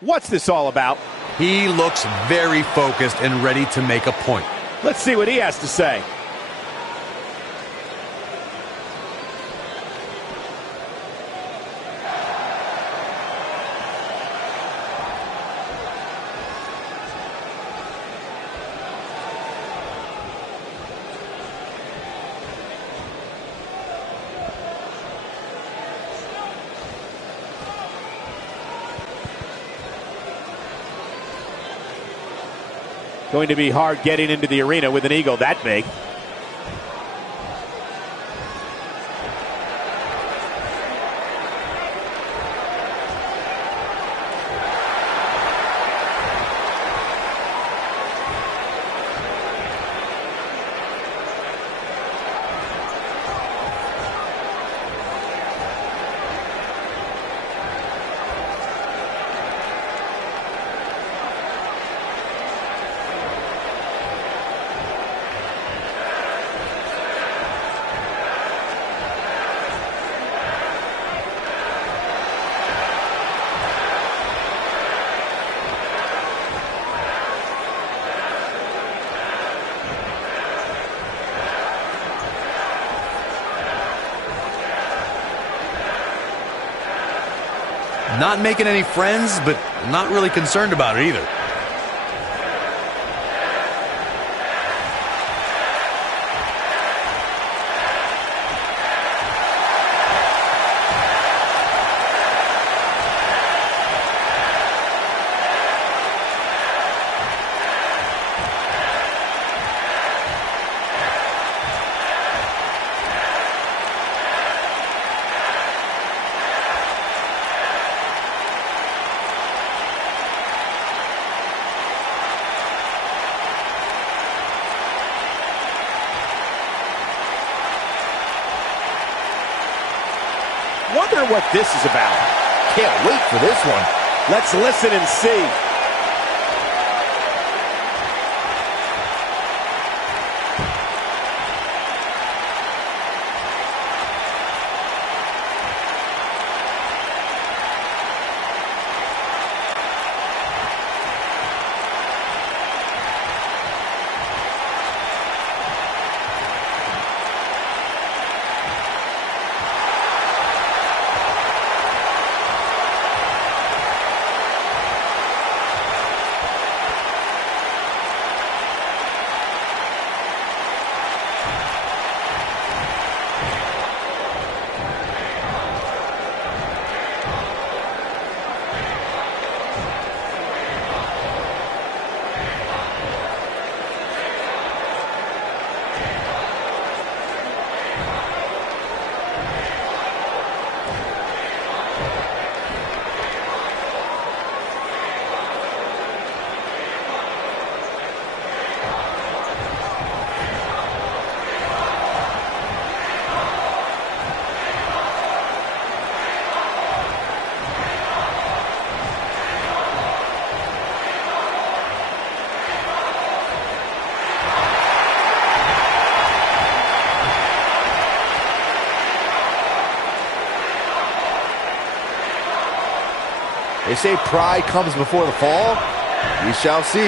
What's this all about? He looks very focused and ready to make a point. Let's see what he has to say. Going to be hard getting into the arena with an ego that big. Not making any friends, but not really concerned about it either. Wonder what this is about. Can't wait for this one. Let's listen and see. They say pride comes before the fall. We shall see.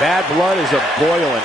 Bad blood is a-boiling.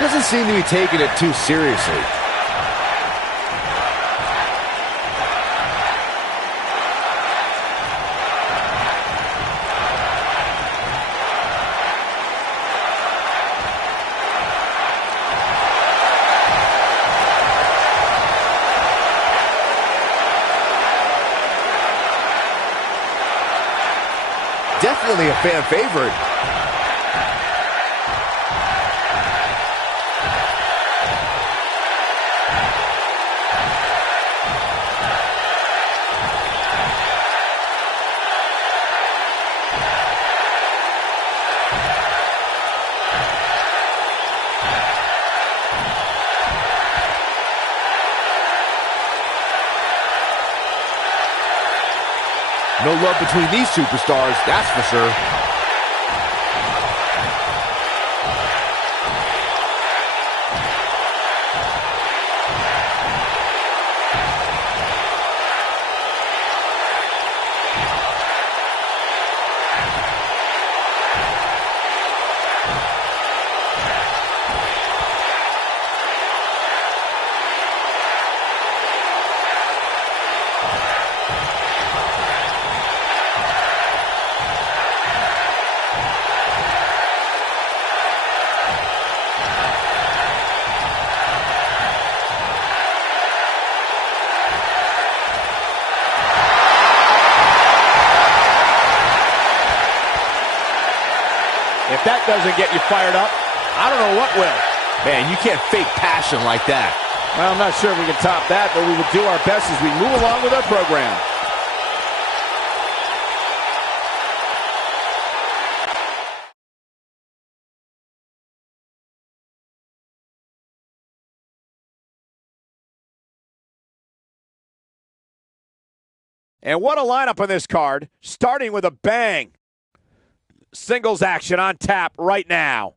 Doesn't seem to be taking it too seriously. Definitely a fan favorite. No love between these superstars, that's for sure. If that doesn't get you fired up, I don't know what will. Man, you can't fake passion like that. Well, I'm not sure if we can top that, but we will do our best as we move along with our program. And what a lineup on this card, starting with a bang. Singles action on tap right now.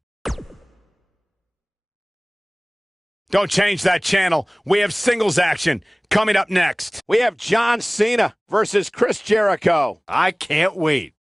Don't change that channel. We have singles action coming up next. We have John Cena versus Chris Jericho. I can't wait.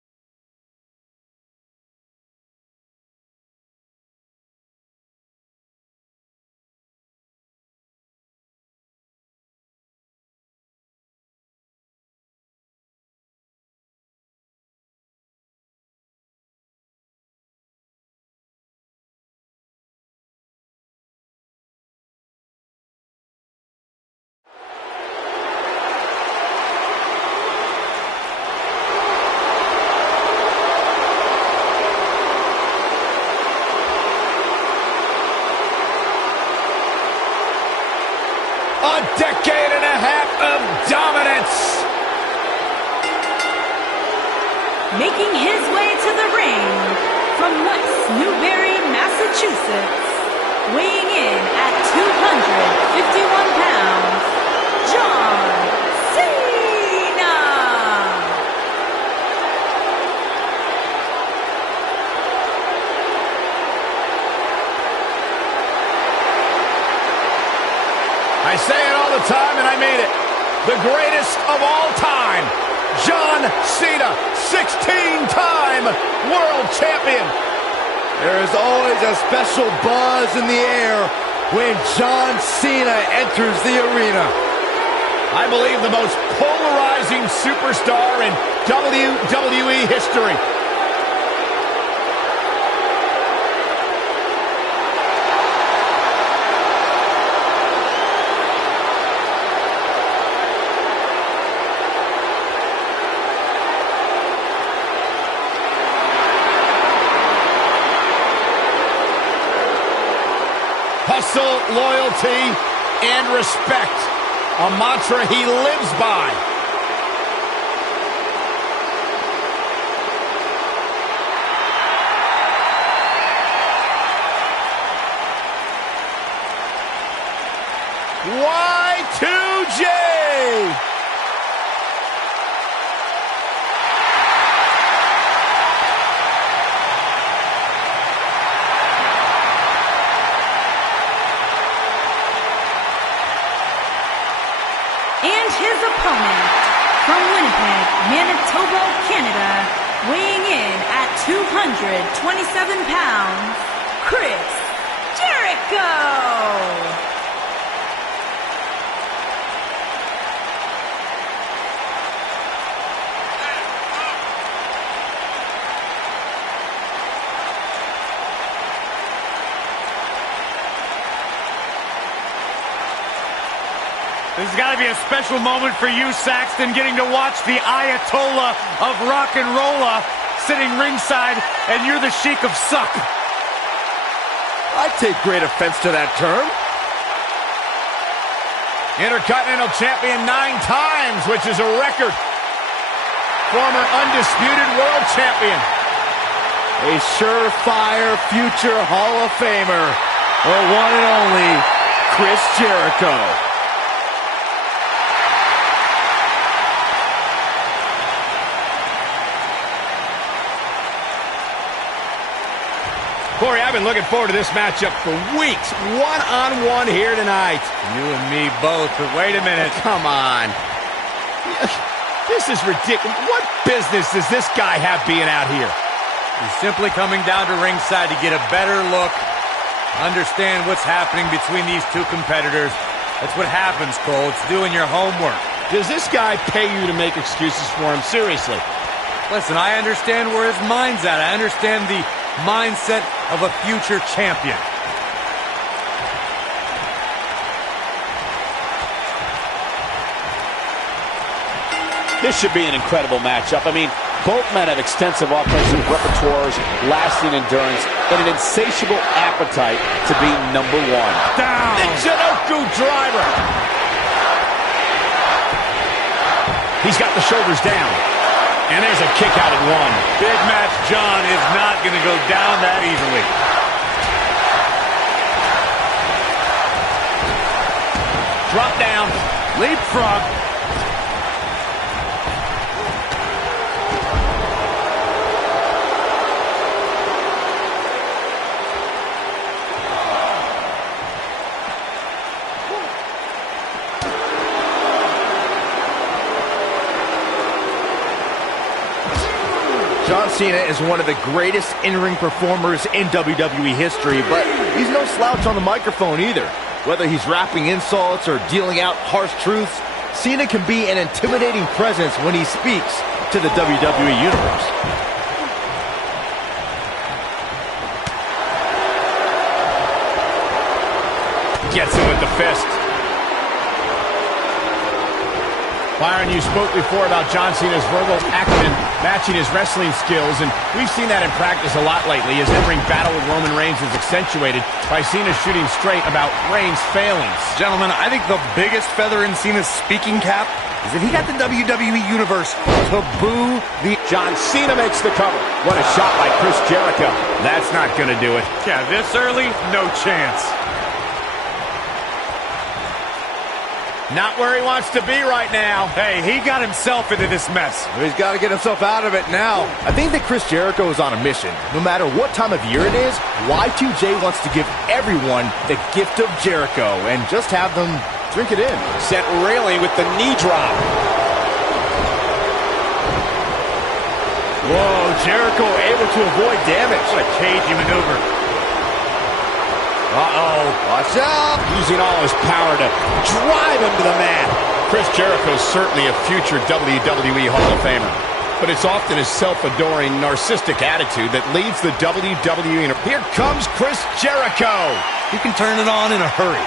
A decade and a half of dominance. Making his way to the ring from West Newbury, Massachusetts, weighing in at 251 pounds, John Cena. I say it all the time, and I mean it. The greatest of all time, John Cena, 16-time world champion. There is always a special buzz in the air when John Cena enters the arena. I believe the most polarizing superstar in WWE history. Hustle, loyalty, and respect. A mantra he lives by. Y2J! And his opponent, from Winnipeg, Manitoba, Canada, weighing in at 227 pounds, Chris Jericho. This has got to be a special moment for you, Saxton, getting to watch the Ayatollah of rock and rolla sitting ringside, and you're the Sheik of suck. I take great offense to that term. Intercontinental Champion 9 times, which is a record. Former undisputed world champion. A surefire future Hall of Famer. The one and only Chris Jericho. Corey, I've been looking forward to this matchup for weeks. One-on-one here tonight. You and me both, but wait a minute. Come on. This is ridiculous. What business does this guy have being out here? He's simply coming down to ringside to get a better look, understand what's happening between these two competitors. That's what happens, Cole. It's doing your homework. Does this guy pay you to make excuses for him? Seriously. Listen, I understand where his mind's at. I understand the mindset of a future champion. This should be an incredible matchup. I mean, both men have extensive offensive repertoires, lasting endurance, and an insatiable appetite to be number one. Down! The Jericho driver! He's got the shoulders down. And there's a kick out at one. Big Match John is not going to go down that easily. Drop down. Leapfrog. John Cena is one of the greatest in-ring performers in WWE history, but he's no slouch on the microphone either. Whether he's rapping insults or dealing out harsh truths, Cena can be an intimidating presence when he speaks to the WWE Universe. Gets him with the fist. Byron, you spoke before about John Cena's verbal acumen matching his wrestling skills, and we've seen that in practice a lot lately as every battle with Roman Reigns is accentuated by Cena shooting straight about Reigns' failings. Gentlemen, I think the biggest feather in Cena's speaking cap is that he got the WWE Universe to boo the... John Cena makes the cover. What a shot by Chris Jericho. That's not going to do it. Yeah, this early, no chance. Not where he wants to be right now. Hey, he got himself into this mess. He's got to get himself out of it now. I think that Chris Jericho is on a mission. No matter what time of year it is, Y2J wants to give everyone the gift of Jericho and just have them drink it in. Sent railing with the knee drop. Whoa, Jericho able to avoid damage. What a cagey maneuver. Uh-oh. Watch out. Using all his power to drive him to the mat. Chris Jericho is certainly a future WWE Hall of Famer. But it's often his self-adoring, narcissistic attitude that leads the WWE. Here comes Chris Jericho. He can turn it on in a hurry.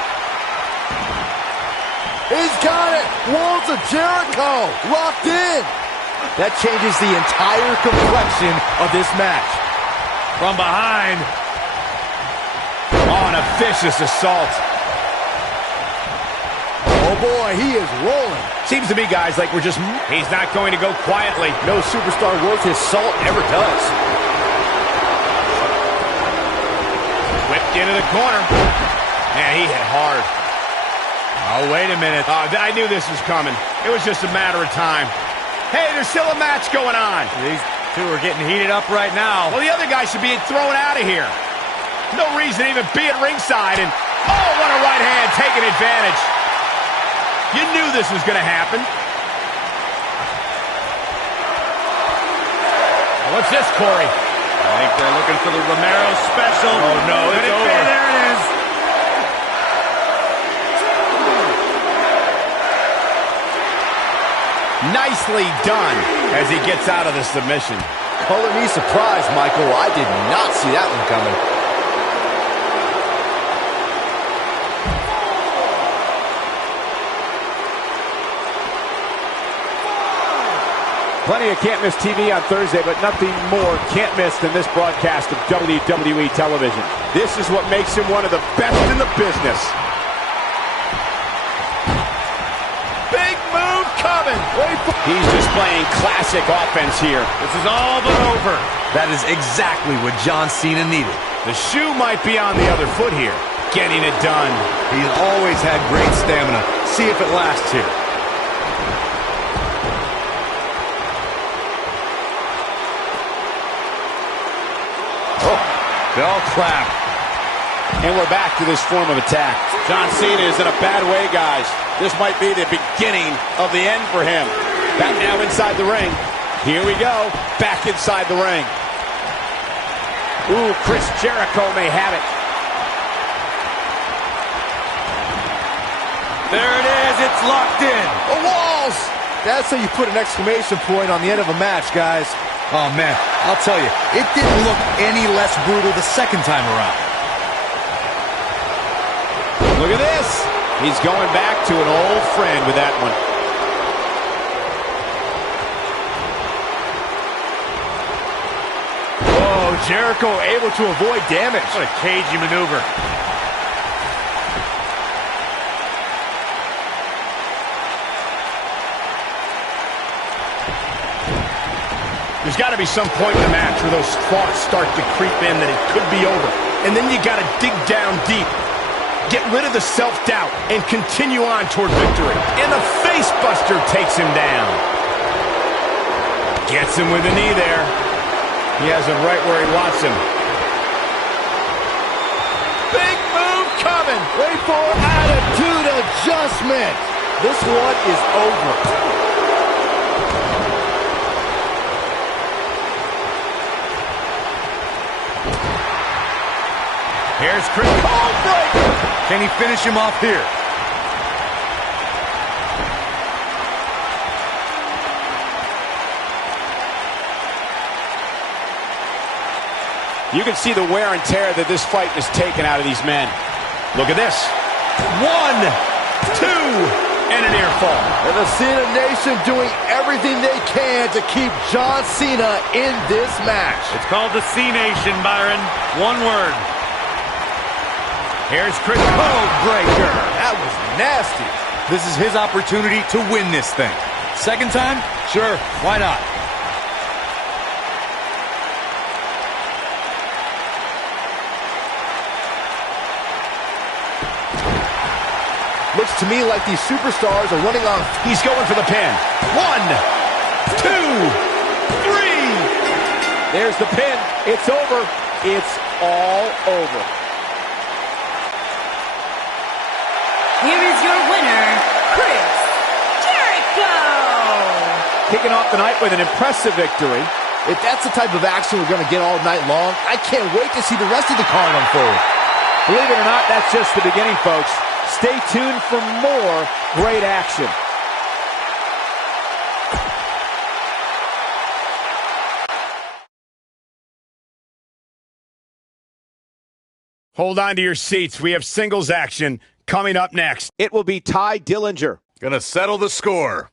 He's got it. Walls of Jericho locked in. That changes the entire complexion of this match. From behind. On a vicious assault. Oh boy, he is rolling. Seems to me, guys, like we're just... He's not going to go quietly. No superstar worth his salt ever does. Whipped into the corner. Man, he hit hard. Oh, wait a minute. I knew this was coming. It was just a matter of time. Hey, there's still a match going on. These two are getting heated up right now. Well, the other guy should be thrown out of here. No reason to even be at ringside, and oh, what a right hand, taking advantage. You knew this was going to happen. What's this, Corey? I think they're looking for the Romero special. Oh, no, it's over. There it is. Nicely done as he gets out of the submission. Color me surprised, Michael. I did not see that one coming. Plenty of can't-miss TV on Thursday, but nothing more can't-miss than this broadcast of WWE television. This is what makes him one of the best in the business. Big move coming. He's displaying classic offense here. This is all but over. That is exactly what John Cena needed. The shoe might be on the other foot here. Getting it done. He's always had great stamina. See if it lasts here. Bell clap. And we're back to this form of attack. John Cena is in a bad way, guys. This might be the beginning of the end for him. Back now inside the ring. Here we go. Back inside the ring. Ooh, Chris Jericho may have it. There it is. It's locked in. The walls. That's how you put an exclamation point on the end of a match, guys. Oh, man, I'll tell you, it didn't look any less brutal the second time around. Look at this. He's going back to an old friend with that one. Oh, Jericho able to avoid damage. What a cagey maneuver. There's got to be some point in the match where those thoughts start to creep in that it could be over. And then you got to dig down deep. Get rid of the self-doubt and continue on toward victory. And the face-buster takes him down. Gets him with a knee there. He has him right where he wants him. Big move coming. Wait for attitude adjustment. This one is over. Here's Chris. Breaker. Can he finish him off here? You can see the wear and tear that this fight has taken out of these men. Look at this. 1, 2, and a near fall. And the Cena Nation doing everything they can to keep John Cena in this match. It's called the C-Nation, Byron. One word. Here's Chris. Breaker. That was nasty. This is his opportunity to win this thing. Second time? Sure, why not? Looks to me like these superstars are running on. He's going for the pin. 1, 2, 3. There's the pin. It's over. It's all over. Here is your winner, Chris Jericho! Kicking off the night with an impressive victory. If that's the type of action we're going to get all night long, I can't wait to see the rest of the card unfold. Believe it or not, that's just the beginning, folks. Stay tuned for more great action. Hold on to your seats. We have singles action coming up next. It will be Ty Dillinger. Gonna settle the score.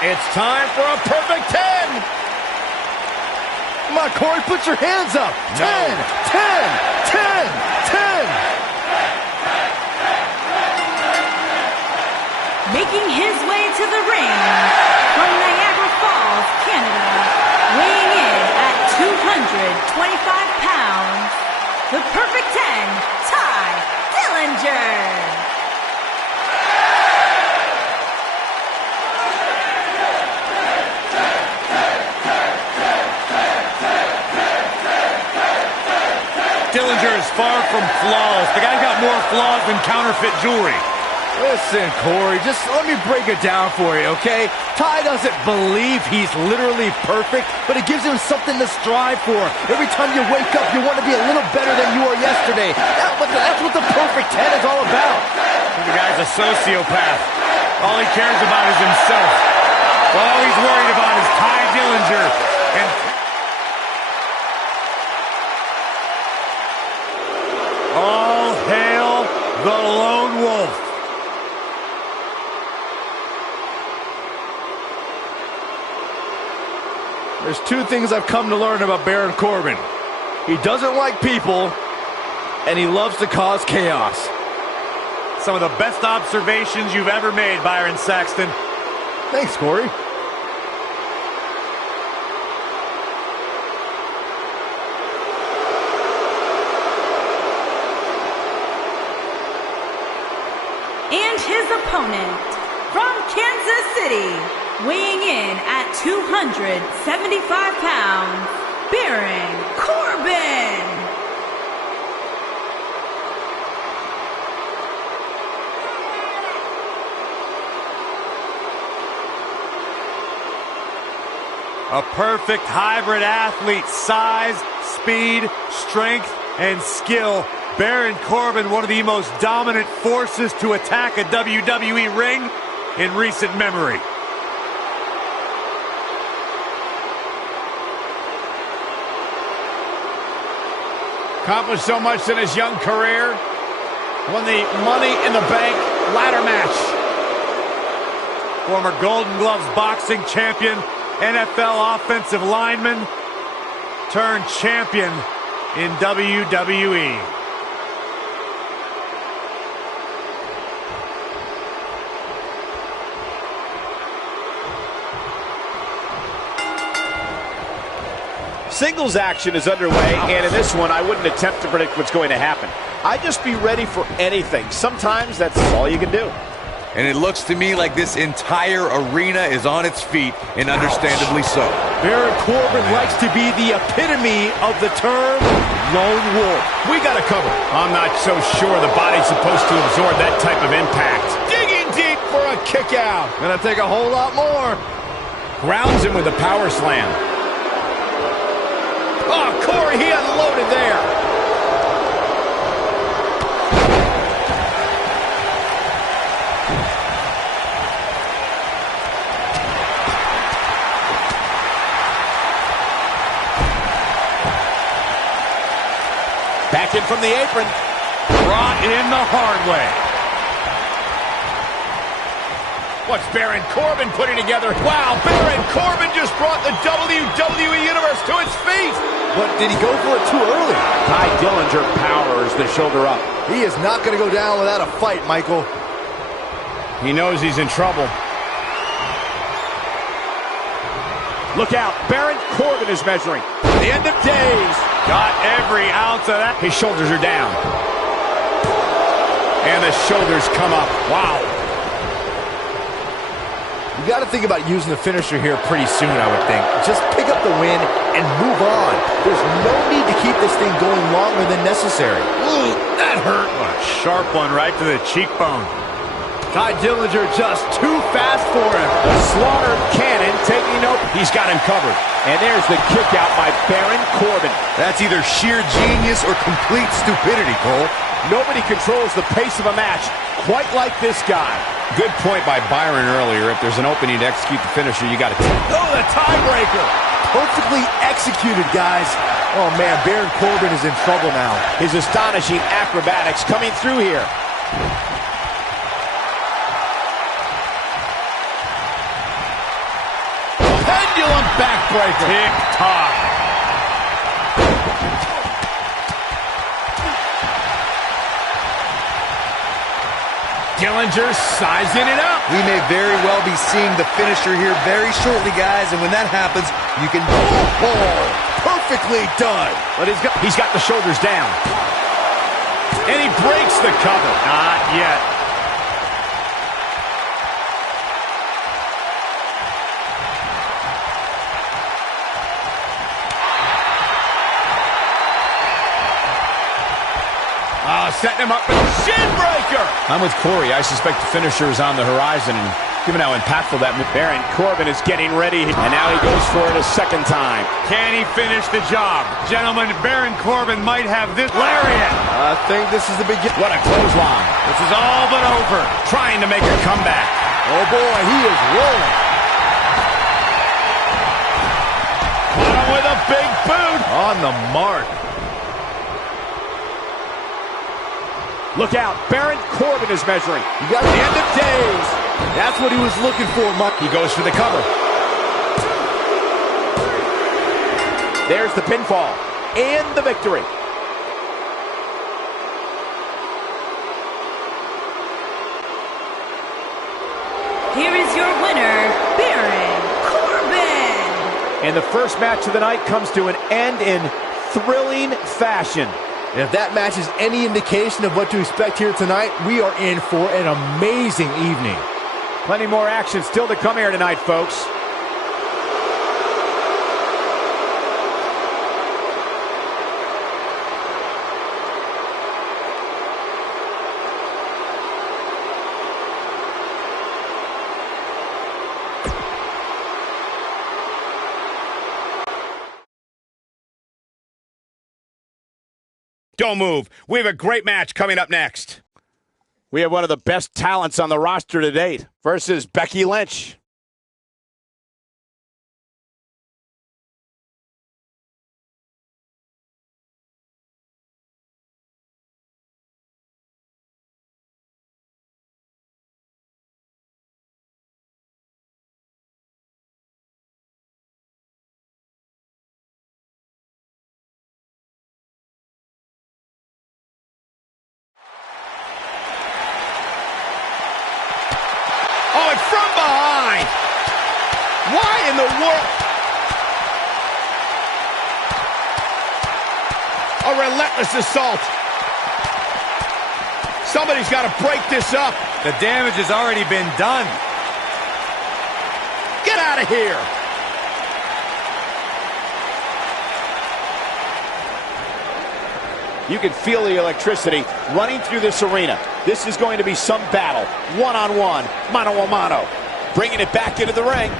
It's time for a perfect 10. Come on, Corey, put your hands up. 10, 10, 10, 10. Making his way to the ring from Niagara Falls, Canada, weighing in at 225 pounds, the perfect 10, Ty Dillinger. Dillinger is far from flawless. The guy's got more flaws than counterfeit jewelry. Listen, Corey, just let me break it down for you, okay? Ty doesn't believe he's literally perfect, but it gives him something to strive for. Every time you wake up, you want to be a little better than you were yesterday. That's what the perfect 10 is all about. The guy's a sociopath. All he cares about is himself. All he's worried about is Ty Dillinger. And all hail the Lone Wolf. There's two things I've come to learn about Baron Corbin. He doesn't like people, and he loves to cause chaos. Some of the best observations you've ever made, Byron Saxton. Thanks, Corey. And his opponent, from Kansas City, weighing in at 275 pounds, Baron Corbin. A perfect hybrid athlete, size, speed, strength, and skill. Baron Corbin, one of the most dominant forces to attack a WWE ring in recent memory. Accomplished so much in his young career. Won the Money in the Bank ladder match. Former Golden Gloves boxing champion, NFL offensive lineman, turned champion in WWE. Singles action is underway, and in this one, I wouldn't attempt to predict what's going to happen. I'd just be ready for anything. Sometimes that's all you can do. And it looks to me like this entire arena is on its feet, and understandably so. Baron Corbin likes to be the epitome of the term lone wolf. We got to cover. I'm not so sure the body's supposed to absorb that type of impact. Digging deep for a kick out. Gonna take a whole lot more. Grounds him with a power slam. Oh, Corey, he unloaded there. Back in from the apron. Brought in the hard way. What's Baron Corbin putting together? Wow, Baron Corbin just brought the WWE Universe to its feet. But did he go for it too early? Ty Dillinger powers the shoulder up. He is not going to go down without a fight, Michael. He knows he's in trouble. Look out, Baron Corbin is measuring. The end of days. Got every ounce of that. His shoulders are down. And the shoulders come up. Wow. You got to think about using the finisher here pretty soon, I would think. Just pick up the win and move on. There's no need to keep this thing going longer than necessary. Ooh, that hurt. What a sharp one right to the cheekbone. Ty Dillinger just too fast for him. The slaughtered cannon taking note. He's got him covered. And there's the kick out by Baron Corbin. That's either sheer genius or complete stupidity, Cole. Nobody controls the pace of a match quite like this guy. Good point by Byron earlier. If there's an opening to execute the finisher, you got to take. Oh, the tiebreaker. Perfectly executed, guys. Oh, man, Baron Corbin is in trouble now. His astonishing acrobatics coming through here. Pendulum backbreaker. Tick-tock. Dillinger sizing it up. We may very well be seeing the finisher here very shortly, guys, and when that happens, you can... Perfectly done. But he's got the shoulders down. And he breaks the cover. Not yet. setting him up for the shin breaker. I'm with Corey. I suspect the finisher is on the horizon, and given how impactful that Baron Corbin is getting ready, and now he goes for it a second time. Can he finish the job? Gentlemen, Baron Corbin might have this lariat. I think this is the beginning. What a clothesline. This is all but over. Trying to make a comeback. Oh boy, he is rolling. Caught him with a big boot. On the mark. Look out, Baron Corbin is measuring. You got the end of days. That's what he was looking for, Mike. He goes for the cover. There's the pinfall and the victory. Here is your winner, Baron Corbin. And the first match of the night comes to an end in thrilling fashion. And if that match is any indication of what to expect here tonight, we are in for an amazing evening. Plenty more action still to come here tonight, folks. Don't move. We have a great match coming up next. We have one of the best talents on the roster to date versus Becky Lynch. Oh, and from behind. Why in the world? A relentless assault. Somebody's got to break this up. The damage has already been done. Get out of here. You can feel the electricity running through this arena. This is going to be some battle. One-on-one, mano-a-mano. Bringing it back into the ring.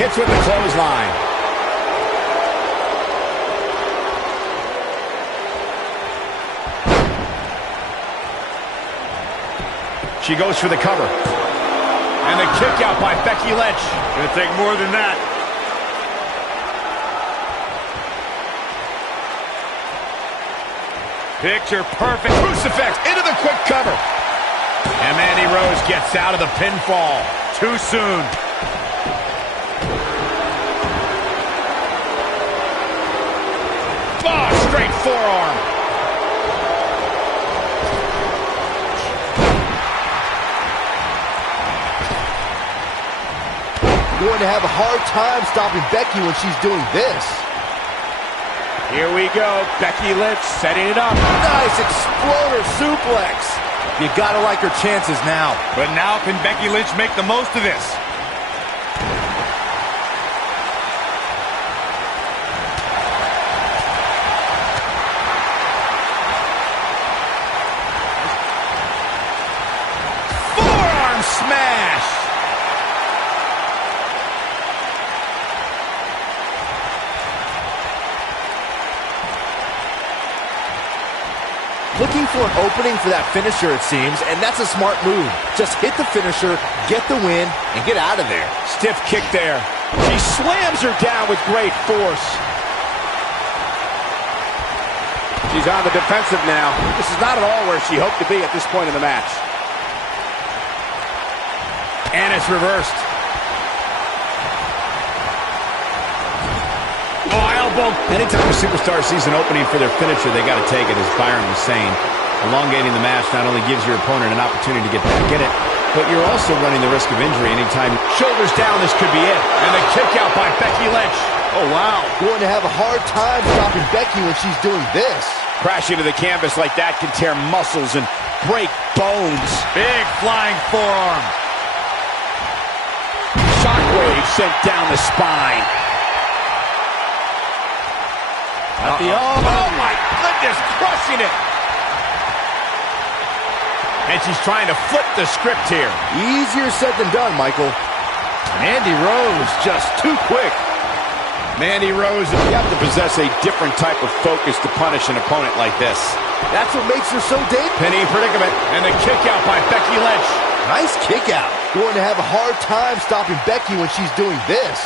Hits with the clothesline. She goes for the cover. And the kick out by Becky Lynch. Gonna take more than that. Picture perfect. Crucifix into the quick cover. And Mandy Rose gets out of the pinfall. Too soon. Oh, straight forearm. Going to have a hard time stopping Becky when she's doing this. Here we go. Becky Lynch setting it up. Nice exploder suplex. You gotta like her chances now. But now can Becky Lynch make the most of this? Forearm smash. Looking for an opening for that finisher, it seems, and that's a smart move. Just hit the finisher, get the win, and get out of there. Stiff kick there. She slams her down with great force. She's on the defensive now. This is not at all where she hoped to be at this point in the match. And it's reversed. Wild elbow. Anytime a superstar sees an opening for their finisher, they got to take it, as Byron was saying. Elongating the match not only gives your opponent an opportunity to get back in it, but you're also running the risk of injury anytime. Shoulders down, this could be it. And the kick out by Becky Lynch. Oh, wow. Going to have a hard time stopping Becky when she's doing this. Crashing to the canvas like that can tear muscles and break bones. Big flying forearm. Shockwave sent down the spine. Oh, my goodness, crushing it. And she's trying to flip the script here. Easier said than done, Michael. Mandy Rose just too quick. Mandy Rose, You have to possess a different type of focus to punish an opponent like this. That's what makes her so dangerous. penny predicament, and the kick out by Becky Lynch. Nice kick out. Going to have a hard time stopping Becky when she's doing this.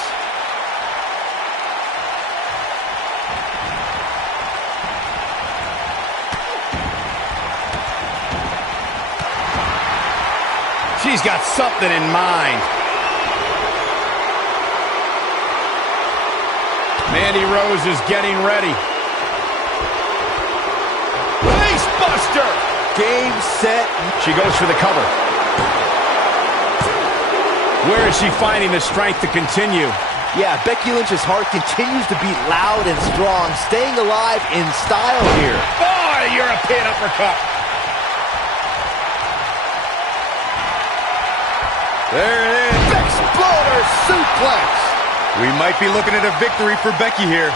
She's got something in mind. Mandy Rose is getting ready. Face buster! Game, set. She goes for the cover. Where is she finding the strength to continue? Yeah, Becky Lynch's heart continues to beat loud and strong, staying alive in style here. Oh, a European uppercut. There it is. Exploder suplex. We might be looking at a victory for Becky here.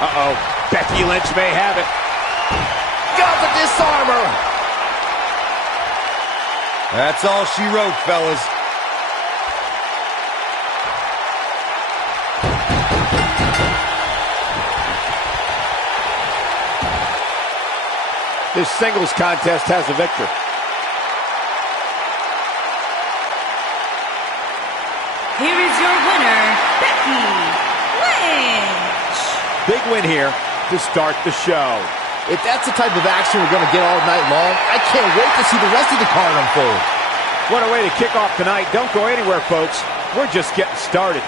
Uh-oh. Becky Lynch may have it. Got the disarmer. That's all she wrote, fellas. This singles contest has a victor. Here is your winner, Becky Lynch. Big win here to start the show. If that's the type of action we're going to get all night long, I can't wait to see the rest of the card unfold. What a way to kick off tonight. Don't go anywhere, folks. We're just getting started.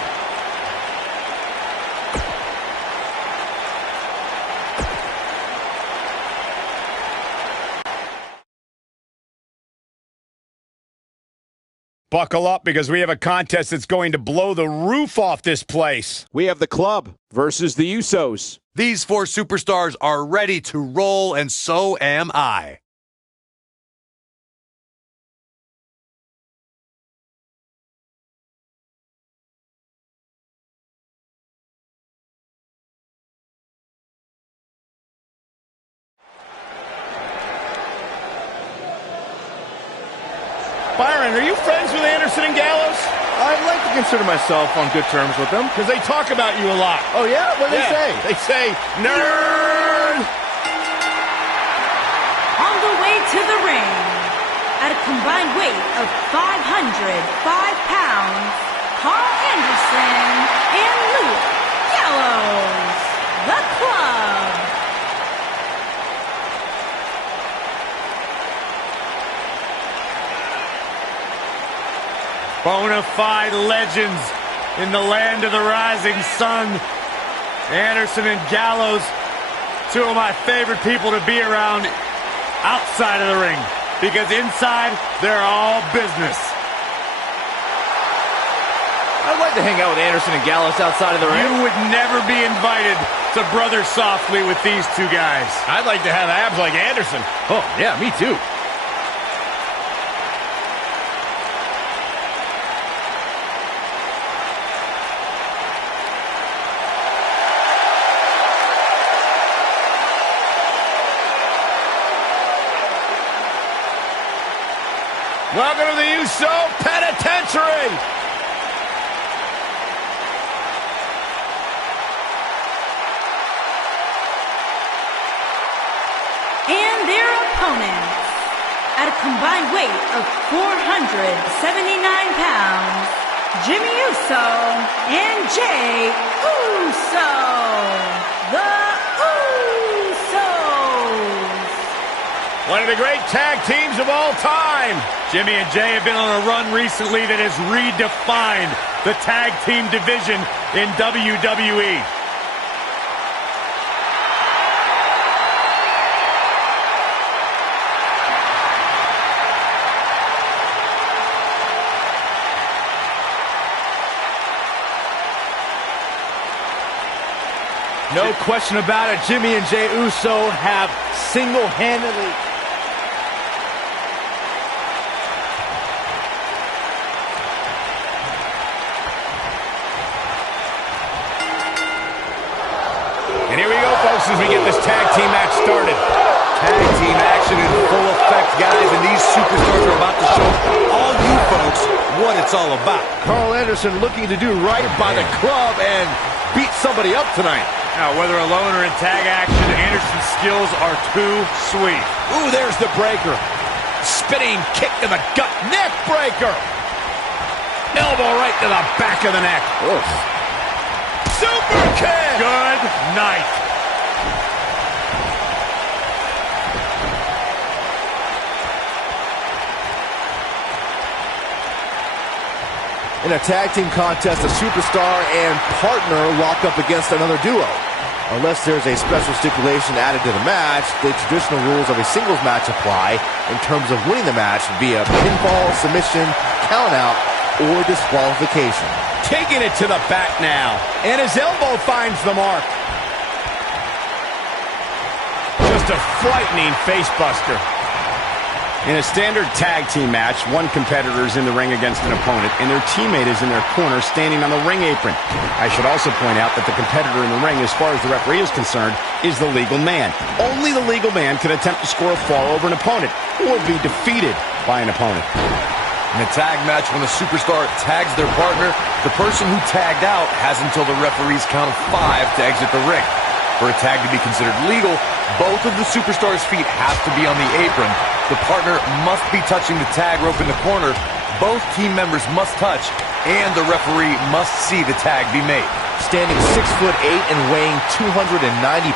Buckle up, because we have a contest that's going to blow the roof off this place. We have the Club versus the Usos. These four superstars are ready to roll, and so am I. Byron, are you friends with Anderson and Gallows? I'd like to consider myself on good terms with them. Because they talk about you a lot. Oh, yeah? What do they say? They say, nerd! On the way to the ring, at a combined weight of 505 pounds, Carl Anderson and Luke Gallows, the Club. Bona fide legends in the land of the rising sun. Anderson and Gallows, two of my favorite people to be around outside of the ring, because inside, they're all business. I'd like to hang out with Anderson and Gallows outside of the ring. You would never be invited to brother softly with these two guys. I'd like to have abs like Anderson. Oh, yeah, me too. Welcome to the Uso Penitentiary. And their opponents, at a combined weight of 479 pounds, Jimmy Uso and Jey Uso, the Usos. One of the great tag teams of all time. Jimmy and Jay have been on a run recently that has redefined the tag team division in WWE. No question about it, Jimmy and Jey Uso have single-handedly... And here we go, folks, as we get this tag team match started. Tag team action in full effect, guys, and these superstars are about to show all you folks what it's all about. Carl Anderson looking to do right by the club and beat somebody up tonight. Now, whether alone or in tag action, Anderson's skills are too sweet. Ooh, there's the breaker. Spinning kick to the gut. Neck breaker. Elbow right to the back of the neck. Oof. Super kick! Good night. In a tag team contest, a superstar and partner lock up against another duo. Unless there's a special stipulation added to the match, the traditional rules of a singles match apply in terms of winning the match via pinfall, submission, countout, or disqualification. Taking it to the back now. And his elbow finds the mark. Just a frightening face buster. In a standard tag team match, one competitor is in the ring against an opponent, and their teammate is in their corner standing on the ring apron. I should also point out that the competitor in the ring, as far as the referee is concerned, is the legal man. Only the legal man can attempt to score a fall over an opponent or be defeated by an opponent. In a tag match, when a superstar tags their partner, the person who tagged out has until the referee's count of 5 to exit the ring. For a tag to be considered legal, both of the superstars' feet have to be on the apron. The partner must be touching the tag rope in the corner. Both team members must touch, and the referee must see the tag be made. Standing 6'8" and weighing 290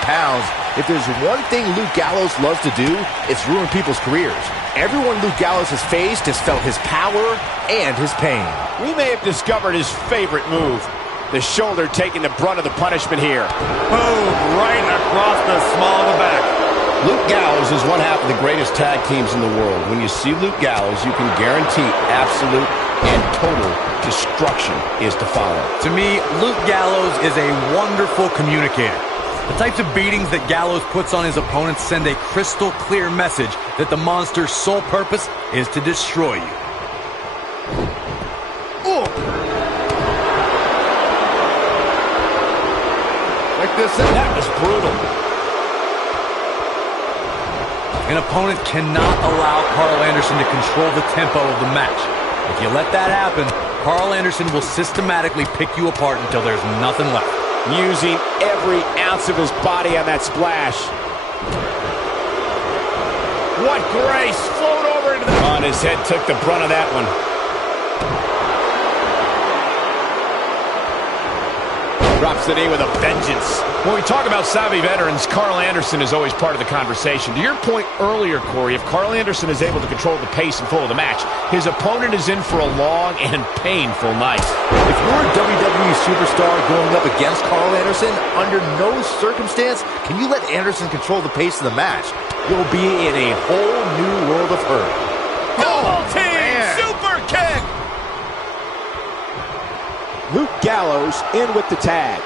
pounds, if there's one thing Luke Gallows loves to do, it's ruin people's careers. Everyone Luke Gallows has faced has felt his power and his pain. We may have discovered his favorite move. The shoulder taking the brunt of the punishment here. Boom, right across the small of the back. Luke Gallows is one half of the greatest tag teams in the world. When you see Luke Gallows, you can guarantee absolute and total destruction is to follow. To me, Luke Gallows is a wonderful communicator. The types of beatings that Gallows puts on his opponents send a crystal clear message that the monster's sole purpose is to destroy you. Like this, that was brutal. An opponent cannot allow Carl Anderson to control the tempo of the match. If you let that happen, Carl Anderson will systematically pick you apart until there's nothing left. Using every ounce of his body on that splash. What grace! Float over into the... On his head took the brunt of that one. Drops the knee with a vengeance. When we talk about savvy veterans, Carl Anderson is always part of the conversation. To your point earlier, Corey, if Carl Anderson is able to control the pace and flow of the match, his opponent is in for a long and painful night. If you're a WWE superstar going up against Carl Anderson, under no circumstance can you let Anderson control the pace of the match. You'll be in a whole new world of hurt. Double team super kick! Luke Gallows in with the tag.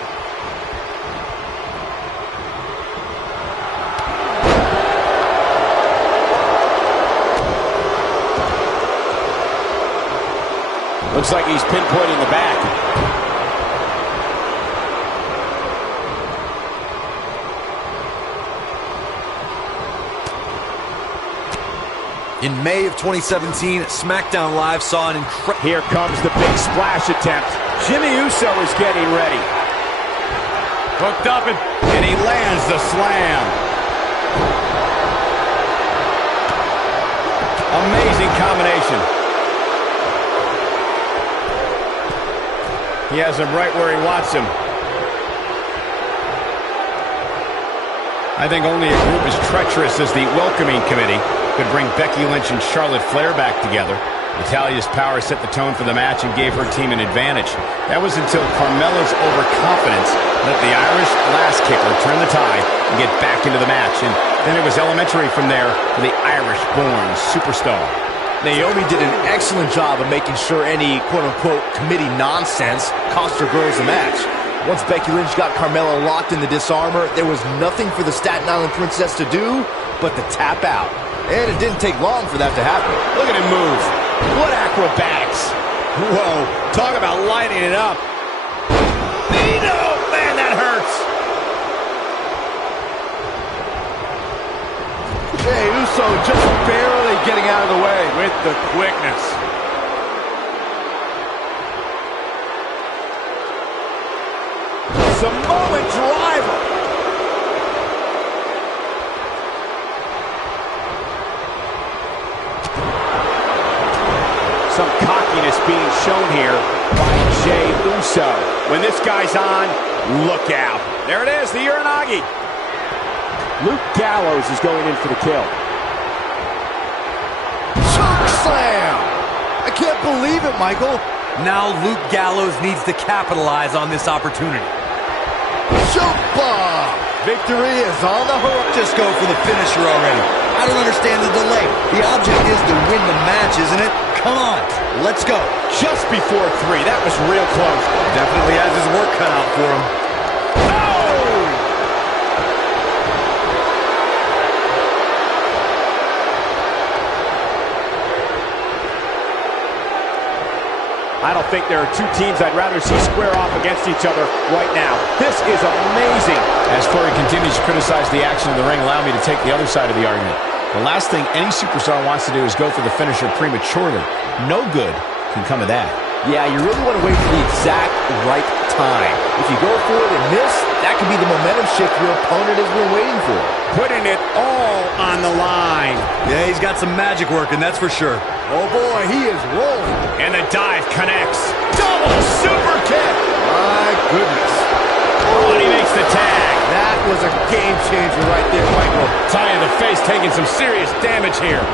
Looks like he's pinpointing the back. In May of 2017, SmackDown Live saw an incredible... Here comes the big splash attempt. Jimmy Uso is getting ready. Hooked up and he lands the slam. Amazing combination. He has him right where he wants him. I think only a group as treacherous as the Welcoming Committee could bring Becky Lynch and Charlotte Flair back together. Natalia's power set the tone for the match and gave her team an advantage. That was until Carmella's overconfidence let the Irish glass kicker turn the tide and get back into the match. And then it was elementary from there for the Irish-born superstar. Naomi did an excellent job of making sure any quote-unquote committee nonsense cost her girls the match. Once Becky Lynch got Carmella locked in the disarmor, there was nothing for the Staten Island Princess to do but to tap out. And it didn't take long for that to happen. Look at him move. What acrobatics. Whoa, talk about lighting it up. Nino, man, that hurts. Jey Uso just barely getting out of the way. With the quickness. Samoan driver. Some cockiness being shown here by Jey Uso. When this guy's on, look out. There it is, the Uranagi. Luke Gallows is going in for the kill. Choke slam! I can't believe it, Michael. Now Luke Gallows needs to capitalize on this opportunity. Choke bomb! Victory is on the hook. Just go for the finisher already. I don't understand the delay. The object is to win the match, isn't it? Come on, let's go. Just before 3, that was real close. Definitely has his work cut out for him. I don't think there are two teams I'd rather see square off against each other right now. This is amazing. As Corey continues to criticize the action of the ring, allow me to take the other side of the argument. The last thing any superstar wants to do is go for the finisher prematurely. No good can come of that. Yeah, you really want to wait for the exact right time. If you go for it and miss, that could be the momentum shift your opponent has been waiting for. Putting it all on the line. Yeah, he's got some magic working, that's for sure. Oh boy, he is rolling. And the dive connects. Double super kick. My goodness. Oh, and he makes the tag. That was a game changer right there, Michael. Tie in the face, taking some serious damage here.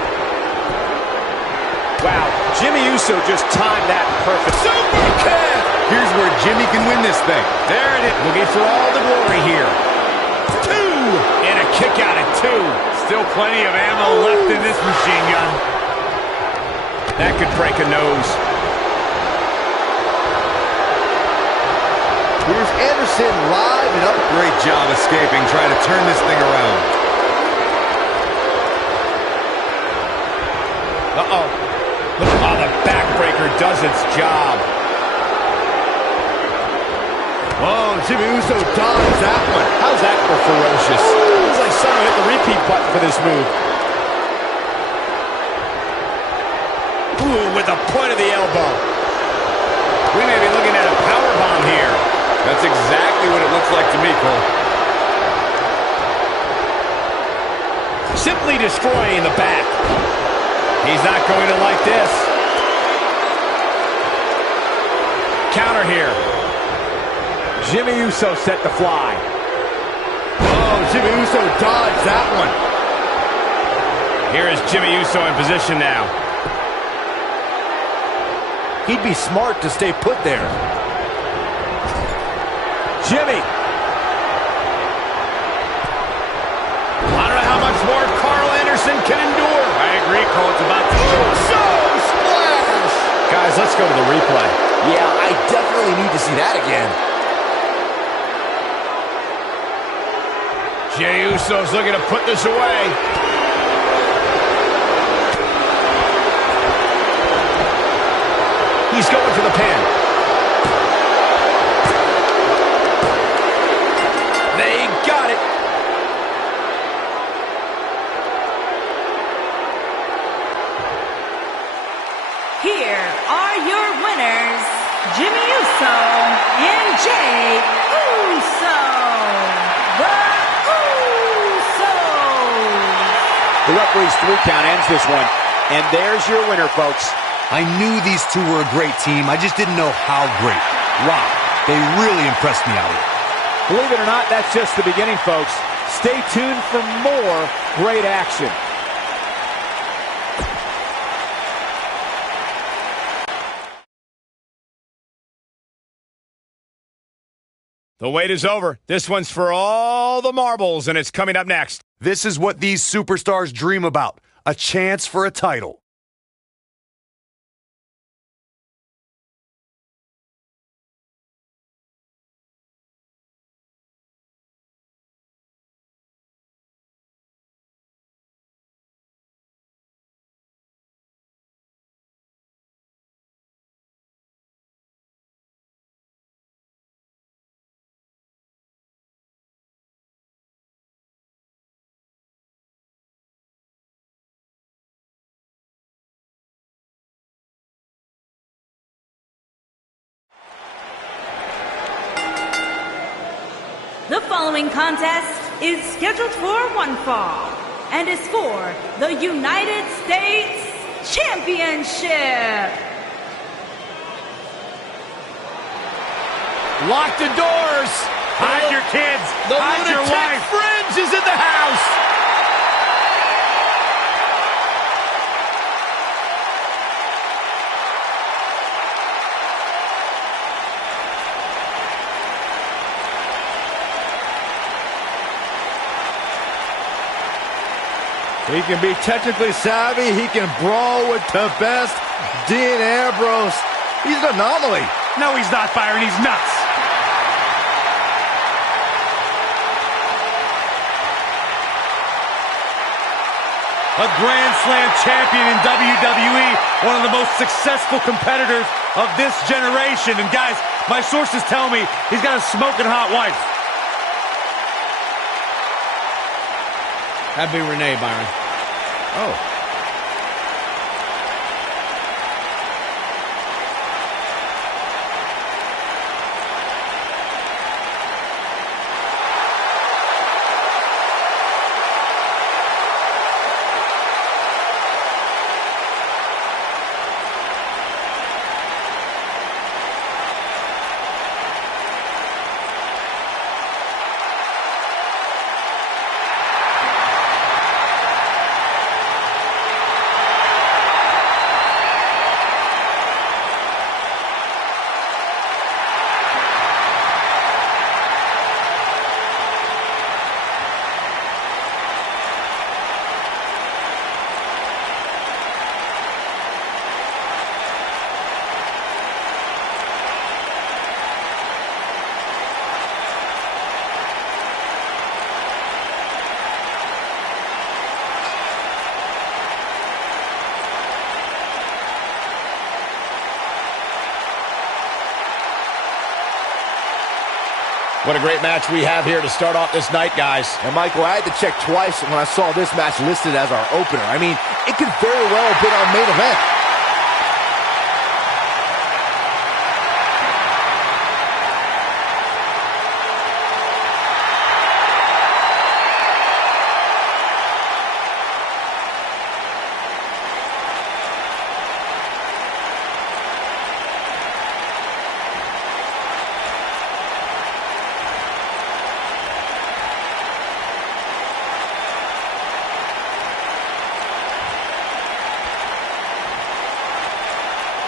Wow, Jimmy Uso just timed that perfect. Super kick. Here's where Jimmy can win this thing. There it is. Looking for all the glory here. 2. And a kick out at 2. Still plenty of ammo left in this machine gun. That could break a nose. Here's Anderson live and up. Great job escaping, trying to turn this thing around. Uh-oh. Look how the backbreaker does its job. Oh, Jimmy Uso dodged that one. How's that for ferocious? Looks like someone hit the repeat button for this move. Ooh, with the point of the elbow. We may be looking at a powerbomb here. That's exactly what it looks like to me, Cole. Simply destroying the back. He's not going to like this. Counter here. Jimmy Uso set to fly. Oh, Jimmy Uso dodged that one. Here is Jimmy Uso in position now. He'd be smart to stay put there. Jimmy. I don't know how much more Carl Anderson can endure. I agree, Cole. It's about to show. Uso splash! Guys, let's go to the replay. Yeah, I definitely need to see that again. Jey Uso's looking to put this away. He's going for the pin. They got it. Here are your winners, Jimmy Uso and Jey Uso. The Usos. The referee's 3 count ends this one. And there's your winner, folks. I knew these two were a great team. I just didn't know how great. Wow, they really impressed me out here. Believe it or not, that's just the beginning, folks. Stay tuned for more great action. The wait is over. This one's for all the marbles, and it's coming up next. This is what these superstars dream about, a chance for a title. The following contest is scheduled for one fall and is for the United States Championship. Lock the doors. Hide your kids. The Hide your lunatic wife. fringe is in the house. He can be technically savvy. He can brawl with the best. Dean Ambrose. He's an anomaly. No, he's not, Byron. He's nuts. A Grand Slam champion in WWE, one of the most successful competitors of this generation. And guys, my sources tell me he's got a smoking hot wife. That'd be Renee, Byron. Oh. What a great match we have here to start off this night, guys. And Michael, I had to check twice when I saw this match listed as our opener. I mean, it could very well have been our main event.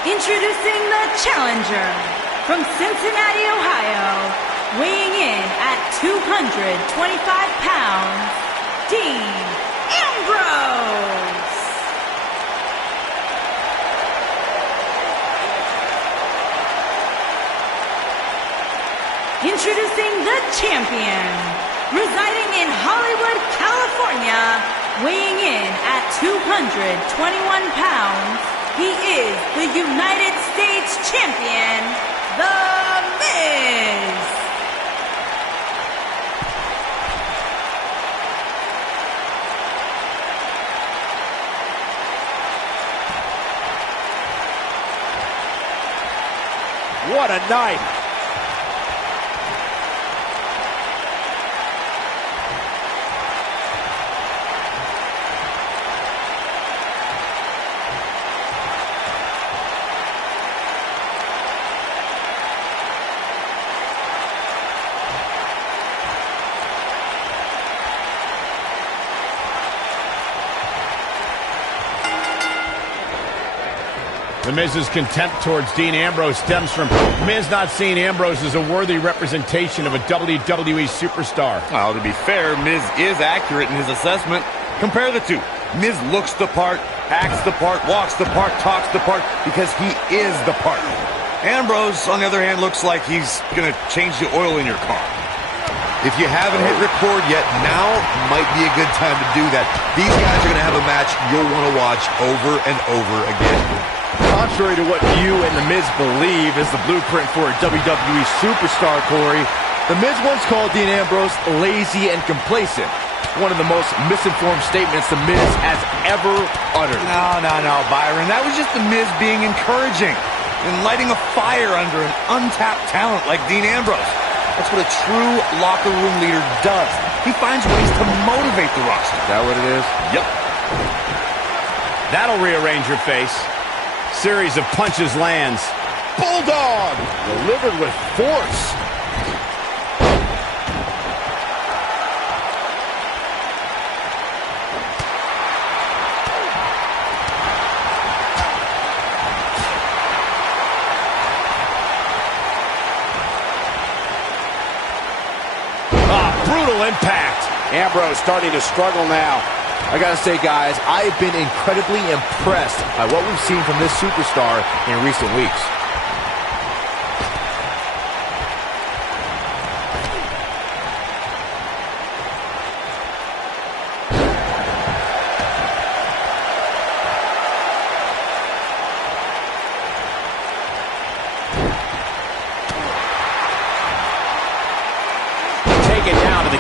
Introducing the challenger from Cincinnati, Ohio, weighing in at 225 pounds, Dean Ambrose. Introducing the champion, residing in Hollywood, California, weighing in at 221 pounds, he is the United States Champion, The Miz. What a night. The Miz's contempt towards Dean Ambrose stems from Miz not seeing Ambrose as a worthy representation of a WWE superstar. Well, to be fair, Miz is accurate in his assessment. Compare the two. Miz looks the part, acts the part, walks the part, talks the part, because he is the part. Ambrose, on the other hand, looks like he's going to change the oil in your car. If you haven't hit record yet, now might be a good time to do that. These guys are going to have a match you'll want to watch over and over again. Contrary to what you and The Miz believe is the blueprint for a WWE superstar, Corey, The Miz once called Dean Ambrose lazy and complacent. One of the most misinformed statements The Miz has ever uttered. No, Byron. That was just The Miz being encouraging and lighting a fire under an untapped talent like Dean Ambrose. That's what a true locker room leader does. He finds ways to motivate the roster. Is that what it is? Yep. That'll rearrange your face. Series of punches lands. Bulldog! Delivered with force. Brutal impact. Ambrose starting to struggle now. I gotta say, guys, I have been incredibly impressed by what we've seen from this superstar in recent weeks.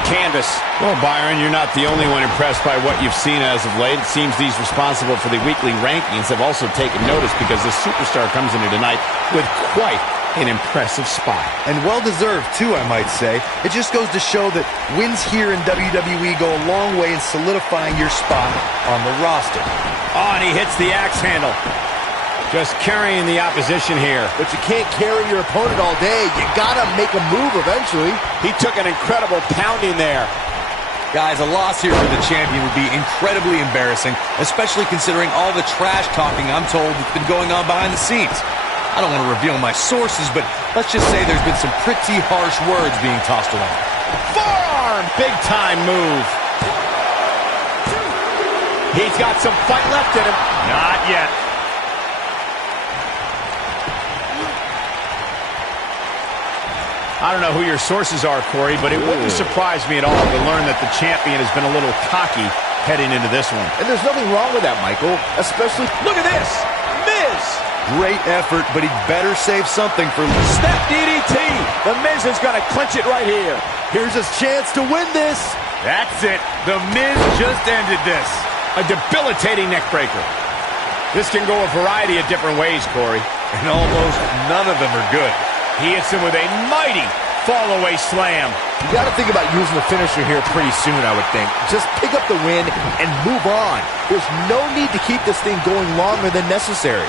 Canvas. Well, Byron, you're not the only one impressed by what you've seen as of late. It seems these responsible for the weekly rankings have also taken notice because this superstar comes into tonight with quite an impressive spot. And well-deserved, too, I might say. It just goes to show that wins here in WWE go a long way in solidifying your spot on the roster. Oh, and he hits the axe handle. Just carrying the opposition here. But you can't carry your opponent all day. You gotta make a move eventually. He took an incredible pounding there. Guys, a loss here for the champion would be incredibly embarrassing, especially considering all the trash talking I'm told that's been going on behind the scenes. I don't want to reveal my sources, but let's just say there's been some pretty harsh words being tossed around. Forearm! Big time move. He's got some fight left in him. Not yet. I don't know who your sources are, Corey, but it wouldn't surprise me at all to learn that the champion has been a little cocky heading into this one. And there's nothing wrong with that, Michael. Especially, Look at this. Miz. Great effort, but he'd better save something for... Step DDT. The Miz is going to clinch it right here. here's his chance to win this. That's it. The Miz just ended this. A debilitating neckbreaker. This can go a variety of different ways, Corey. And almost none of them are good. He hits him with a mighty fall-away slam. You got to think about using the finisher here pretty soon, I would think. Just pick up the win and move on. There's no need to keep this thing going longer than necessary.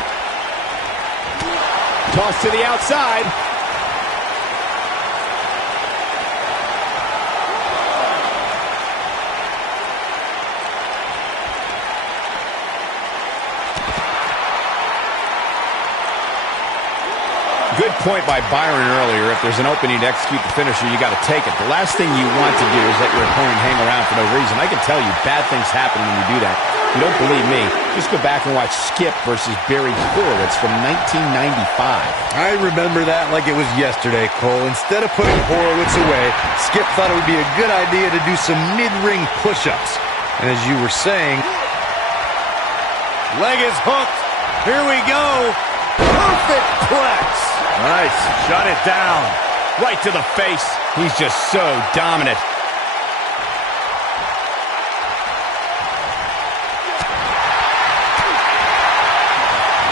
Toss to the outside. Good point by Byron earlier. If there's an opening to execute the finisher, you got to take it. The last thing you want to do is let your opponent hang around for no reason. I can tell you bad things happen when you do that. If you don't believe me, just go back and watch Skip versus Barry Horowitz from 1995. I remember that like it was yesterday, Cole. Instead of putting Horowitz away, Skip thought it would be a good idea to do some mid-ring push-ups. And as you were saying, leg is hooked. Here we go. Perfect plex. Nice. Shut it down. Right to the face. He's just so dominant.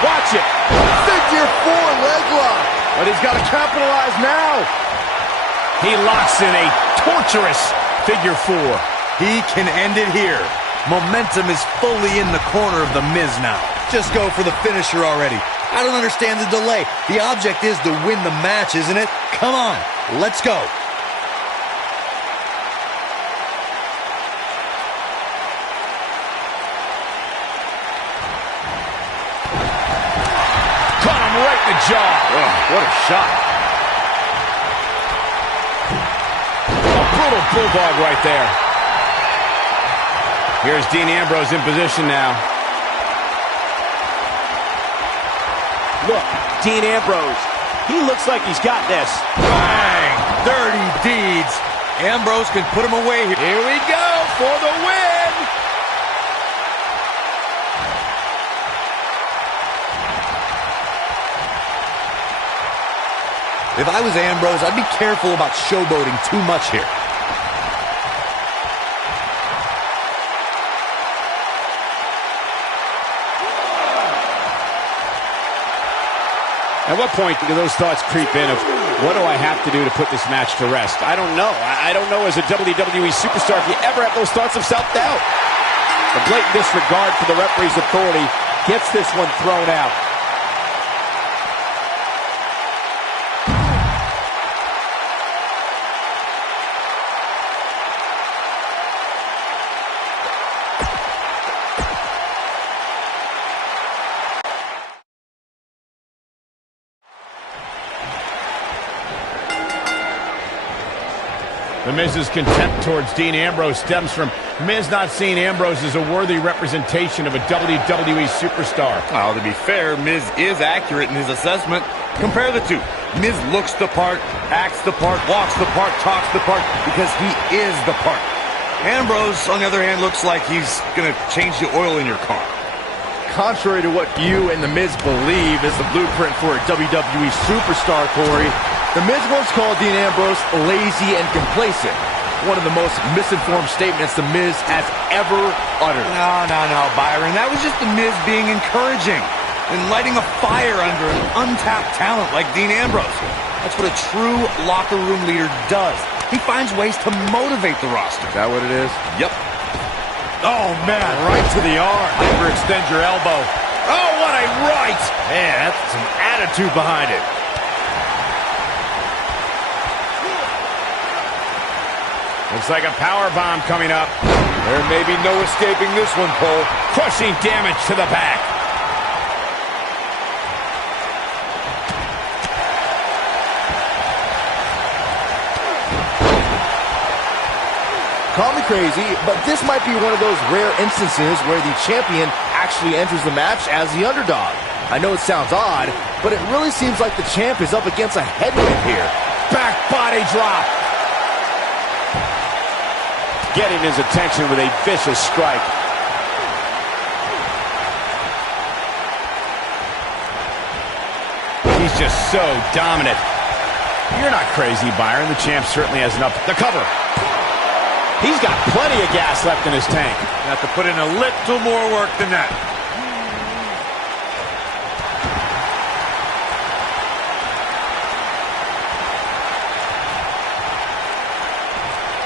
Watch it. Figure four leg lock. But he's got to capitalize now. He locks in a torturous figure four. He can end it here. Momentum is fully in the corner of The Miz now. Just go for the finisher already. I don't understand the delay. The object is to win the match, isn't it? Come on, let's go. the jaw. Oh, what a shot. A brutal bulldog right there. Here's Dean Ambrose in position now. Look, Dean Ambrose. He looks like he's got this. Bang! Dirty deeds. Ambrose can put him away here. Here we go for the win. If I was Ambrose, I'd be careful about showboating too much here. At what point do those thoughts creep in of, what do I have to do to put this match to rest? I don't know. I don't know as a WWE superstar if you ever have those thoughts of self-doubt. The blatant disregard for the referee's authority gets this one thrown out. The Miz's contempt towards Dean Ambrose stems from Miz not seeing Ambrose as a worthy representation of a WWE superstar. Well, to be fair, Miz is accurate in his assessment. Compare the two. Miz looks the part, acts the part, walks the part, talks the part, because he is the part. Ambrose, on the other hand, looks like he's going to change the oil in your car. Contrary to what you and The Miz believe is the blueprint for a WWE superstar, Corey, The Miz once called Dean Ambrose lazy and complacent. One of the most misinformed statements The Miz has ever uttered. No, Byron. That was just The Miz being encouraging and lighting a fire under an untapped talent like Dean Ambrose. That's what a true locker room leader does. He finds ways to motivate the roster. Is that what it is? Yep. Oh, man, right to the arm. Hyperextend your elbow. Oh, what a right! Man, that's some attitude behind it. Looks like a power bomb coming up. There may be no escaping this one, Cole. Crushing damage to the back. Call me crazy, but this might be one of those rare instances where the champion actually enters the match as the underdog. I know it sounds odd, but it really seems like the champ is up against a headwind here. Back body drop. Getting his attention with a vicious strike. He's just so dominant. You're not crazy, Byron. The champ certainly has enough. The cover. He's got plenty of gas left in his tank. Have to put in a little more work than that.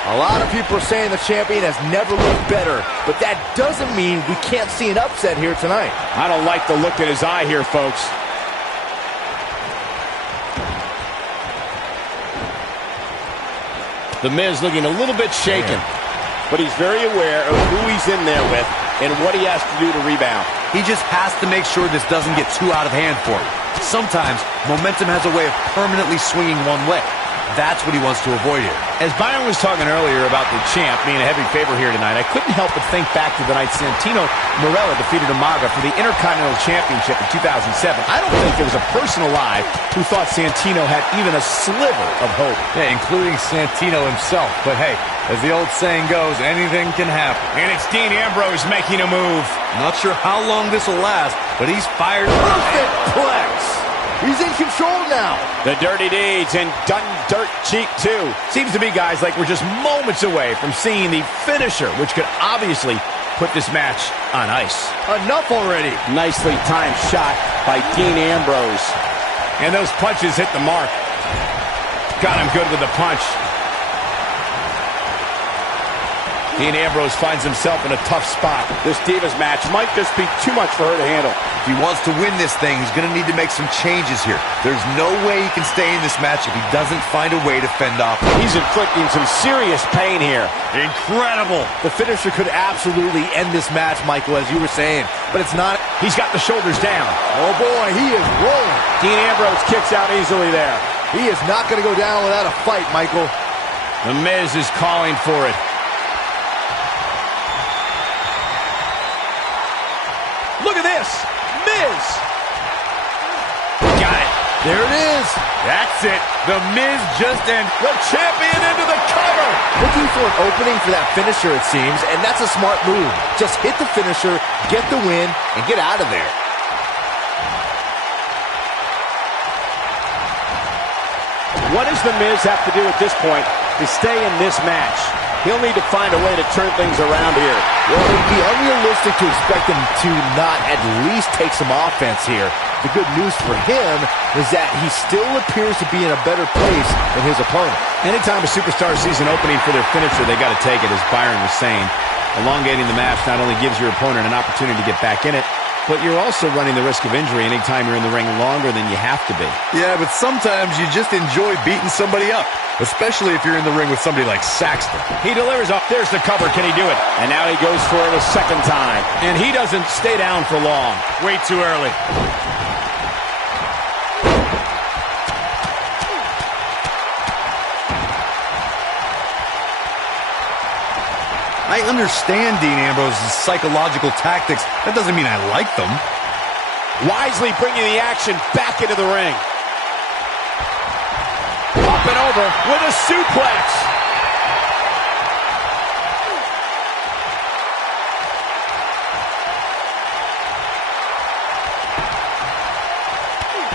A lot of people are saying the champion has never looked better, but that doesn't mean we can't see an upset here tonight. I don't like the look in his eye here, folks. The Miz looking a little bit shaken, but he's very aware of who he's in there with and what he has to do to rebound. He just has to make sure this doesn't get too out of hand for him. Sometimes, momentum has a way of permanently swinging one way. That's what he wants to avoid here. As Byron was talking earlier about the champ being a heavy favorite here tonight, I couldn't help but think back to the night Santino Marella defeated Umaga for the Intercontinental Championship in 2007. I don't think there was a person alive who thought Santino had even a sliver of hope. Yeah, including Santino himself. But hey, as the old saying goes, anything can happen. And it's Dean Ambrose making a move. Not sure how long this will last, but he's fired. Perfect plex! He's in control now. The dirty deeds and done dirt cheap too. Seems to me, guys, like we're just moments away from seeing the finisher, which could obviously put this match on ice. Enough already. Nicely timed shot by Dean Ambrose. And those punches hit the mark. Got him good with the punch. Dean Ambrose finds himself in a tough spot. This Divas match might just be too much for her to handle. If he wants to win this thing, he's going to need to make some changes here. There's no way he can stay in this match if he doesn't find a way to fend off. He's inflicting some serious pain here. Incredible. The finisher could absolutely end this match, Michael, as you were saying, but it's not. He's got the shoulders down. Oh, boy, he is rolling. Dean Ambrose kicks out easily there. He is not going to go down without a fight, Michael. The Miz is calling for it. Look at this. Miz. Got it. There it is. That's it. The Miz just ended. The champion into the cover. Looking for an opening for that finisher, it seems, and that's a smart move. Just hit the finisher, get the win, and get out of there. What does The Miz have to do at this point to stay in this match? He'll need to find a way to turn things around here. Well, it would be unrealistic to expect him to not at least take some offense here. The good news for him is that he still appears to be in a better place than his opponent. Anytime a superstar sees an opening for their finisher, they got to take it, as Byron was saying. Elongating the match not only gives your opponent an opportunity to get back in it, but you're also running the risk of injury anytime you're in the ring longer than you have to be. Yeah, but sometimes you just enjoy beating somebody up, especially if you're in the ring with somebody like Saxton. He delivers up. There's the cover. Can he do it? And now he goes for it a second time. And he doesn't stay down for long. Way too early. I understand Dean Ambrose's psychological tactics. That doesn't mean I like them. Wisely bringing the action back into the ring. Up and over with a suplex.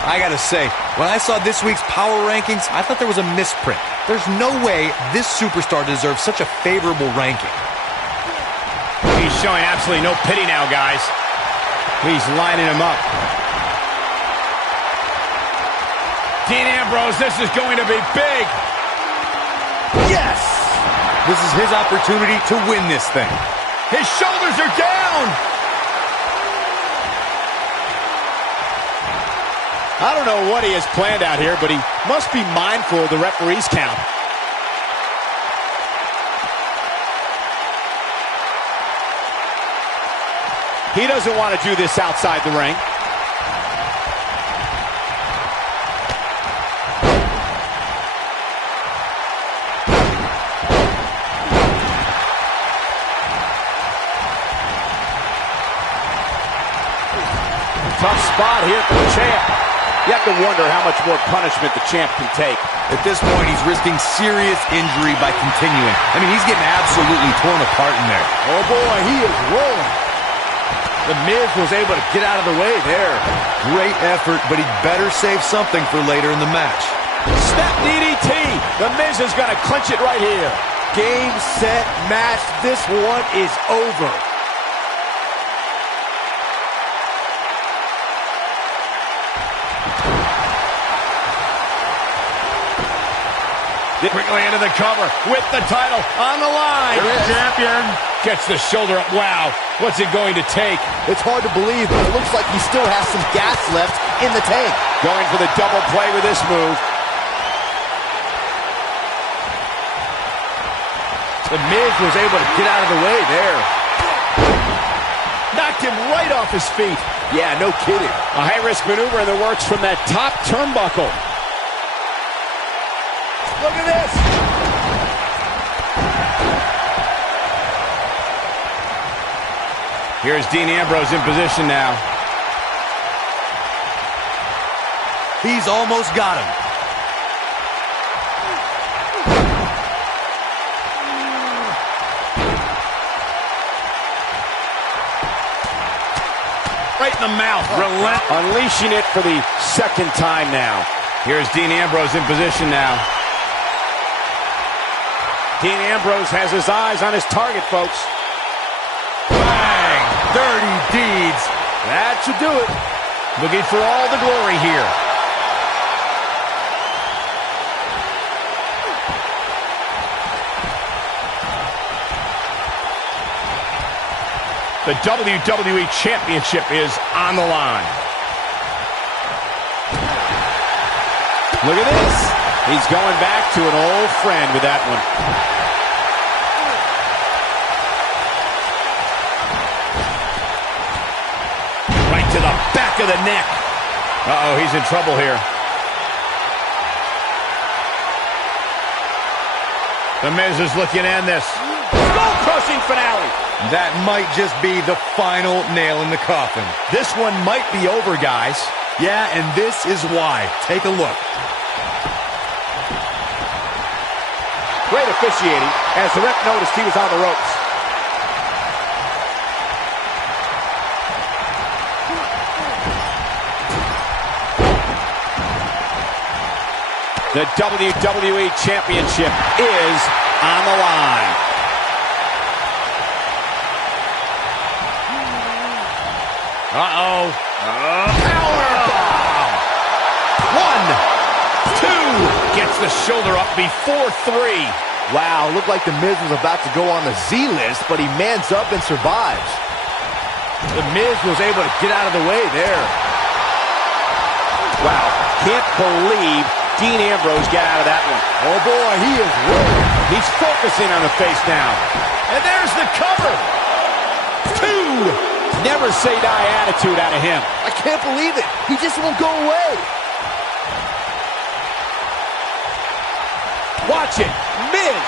I gotta say, when I saw this week's power rankings, I thought there was a misprint. There's no way this superstar deserves such a favorable ranking. He's showing absolutely no pity now, guys. He's lining him up. Dean Ambrose, this is going to be big. Yes! This is his opportunity to win this thing. His shoulders are down. I don't know what he has planned out here, but he must be mindful of the referee's count. He doesn't want to do this outside the ring. Tough spot here for the champ. You have to wonder how much more punishment the champ can take. At this point, he's risking serious injury by continuing. I mean, he's getting absolutely torn apart in there. Oh, boy, he is rolling. The Miz was able to get out of the way there. Great effort, but he'd better save something for later in the match. Snap DDT. The Miz is going to clinch it right here. Game, set, match. This one is over. Quickly into the cover with the title on the line. Champion. Gets the shoulder up. Wow. What's it going to take? It's hard to believe, but it looks like he still has some gas left in the tank. Going for the double play with this move. The Miz was able to get out of the way there. Knocked him right off his feet. Yeah, no kidding. A high-risk maneuver in the works from that top turnbuckle. Look at this. Here's Dean Ambrose in position now. He's almost got him. Right in the mouth. Unleashing it for the second time now. Here's Dean Ambrose in position now. Dean Ambrose has his eyes on his target, folks. Bang! Dirty deeds. That should do it. Looking for all the glory here. The WWE Championship is on the line. Look at this. He's going back to an old friend with that one. Right back of the neck. Uh-oh, he's in trouble here. The Miz is looking to end this. Skull-crushing finale. That might just be the final nail in the coffin. This one might be over, guys. Yeah, and this is why. Take a look. Great officiating as the ref noticed he was on the ropes. The WWE Championship is on the line. Uh-oh. Powerbomb. 1, 2. Gets the shoulder up before 3. Wow, looked like The Miz was about to go on the Z list, but he mans up and survives. The Miz was able to get out of the way there. Wow, can't believe Dean Ambrose got out of that one. Oh boy, he is rolling. He's focusing on the face now. And there's the cover. 2. Never say die attitude out of him. I can't believe it. He just won't go away. Watch it. Miz.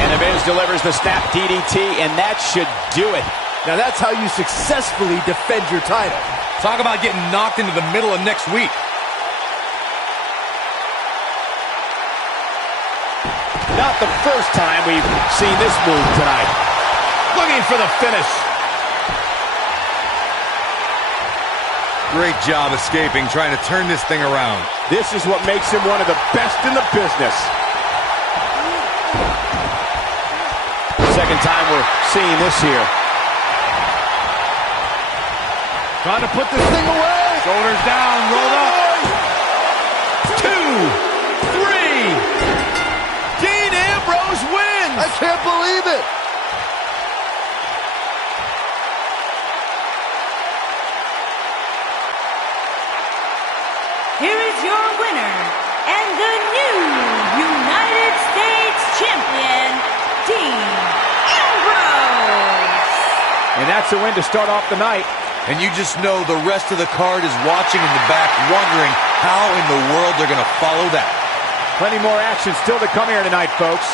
And the Miz delivers the snap DDT, and that should do it. Now that's how you successfully defend your title. Talk about getting knocked into the middle of next week. Not the first time we've seen this move tonight. Looking for the finish. Great job escaping, trying to turn this thing around. This is what makes him one of the best in the business. Second time we're seeing this here. Trying to put this thing away. Shoulders down, rolled up. 2, 3. Dean Ambrose wins. I can't believe it. Here is your winner, and the new United States Champion, Dean Ambrose. And that's a win to start off the night. And you just know the rest of the card is watching in the back, wondering how in the world they're going to follow that. Plenty more action still to come here tonight, folks.